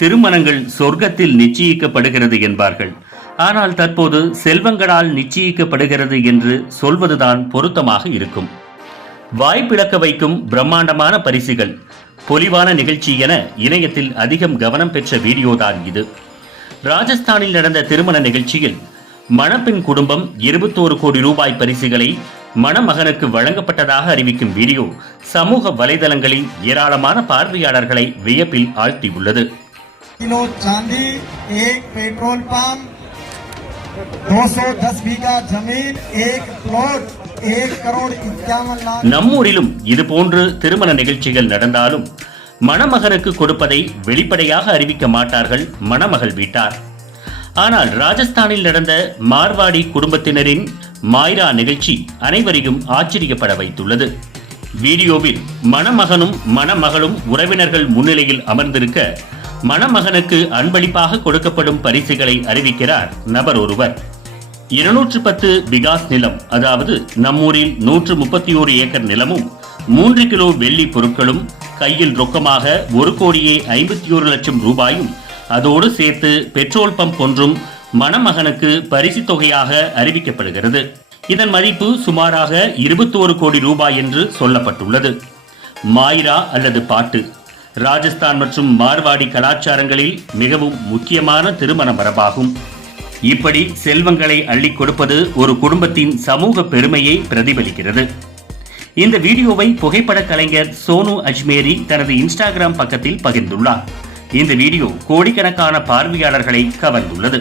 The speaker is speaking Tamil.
திருமணங்கள் சொர்க்கத்தில் நிச்சயிக்கப்படுகிறது என்பார்கள். ஆனால் தற்போது செல்வங்களால் நிச்சயிக்கப்படுகிறது என்று சொல்வதுதான் பொருத்தமாக இருக்கும். வாய்ப்பிழக்க வைக்கும் பிரம்மாண்டமான பரிசுகள் பொலிவான நிகழ்ச்சி என இணையத்தில் அதிகம் கவனம் பெற்ற வீடியோதான் இது. ராஜஸ்தானில் நடந்த திருமண நிகழ்ச்சியில் மணப்பெண் குடும்பம் இருபத்தோரு கோடி ரூபாய் பரிசுகளை மணமகனுக்கு வழங்கப்பட்டதாக அறிவிக்கும் வீடியோ சமூக வலைதளங்களில் ஏராளமான பார்வையாளர்களை வியப்பில் ஆழ்த்தியுள்ளது. किलो चांदी एक पेट्रोल पंप 210 बीघा जमीन एक प्लॉट एक करोड़ इक्यावन लाख நம்மூரிலும் இதுபோன்று திருமண நிகழ்ச்சிகள் நடந்தாலும் மணமகனுக்கு கொடுப்பதை வெளிப்படையாக அறிவிக்க மாட்டார்கள் மணமகள் வீட்டார் ஆனால் ராஜஸ்தானில் நடந்த மார்வாடி குடும்பத்தினரின் மாய்ரா நிகழ்ச்சி அனைவரையும் ஆச்சரியப்பட வைத்துள்ளது வீடியோவில் மணமகனும் மணமகளும் உறவினர்கள் முன்னிலையில் அமர்ந்திருக்க மணமகனுக்கு அன்பளிப்பாக கொடுக்கப்படும் பரிசுகளை அறிவிக்கிறார் நபர் ஒருவர். இருநூற்று பத்து பிகாஸ் நிலம் அதாவது நம்மூரில் நூற்று முப்பத்தி ஓரு ஏக்கர் நிலமும் மூன்று கிலோ வெள்ளி பொருட்களும் கையில் ரொக்கமாக ஒரு கோடியே ஐம்பத்தி ஒரு லட்சம் ரூபாயும் அதோடு சேர்த்து பெட்ரோல் பம்ப் ஒன்றும் மணமகனுக்கு பரிசு தொகையாக அறிவிக்கப்படுகிறது. இதன் மதிப்பு சுமாராக இருபத்தோரு கோடி ரூபாய் என்று சொல்லப்பட்டுள்ளது. மாயிரா அல்லது பாட்டு? ராஜஸ்தான் மற்றும் மார்வாடி கலாச்சாரங்களில் மிகவும் முக்கியமான திருமண மரபாகும். இப்படி செல்வங்களை அள்ளி கொடுப்பது ஒரு குடும்பத்தின் சமூக பெருமையை பிரதிபலிக்கிறது. இந்த வீடியோவை புகைப்பட கலைஞர் சோனு அஜ்மேரி தனது இன்ஸ்டாகிராம் பக்கத்தில் பகிர்ந்துள்ளார். இந்த வீடியோ கோடிக்கணக்கான பார்வையாளர்களை கவர்ந்துள்ளது.